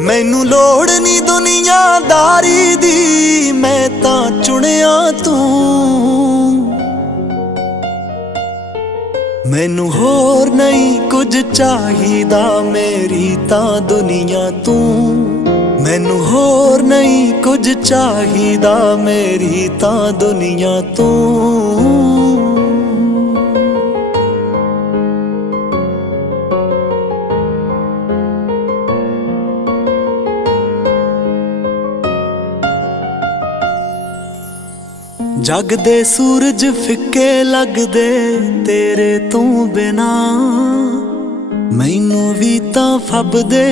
मैनू लोड़ नी दुनियादारी दी, मैं तां चुनिया तू। मैनू होर नहीं कुछ चाहिदा, मेरी तां दुनिया तू। मैनू होर नहीं कुछ चाहिदा, मेरी तां दुनिया तू। जग दे सूरज फिक्के लगदे तेरे तू बिना, मैनू भी तां फबदे।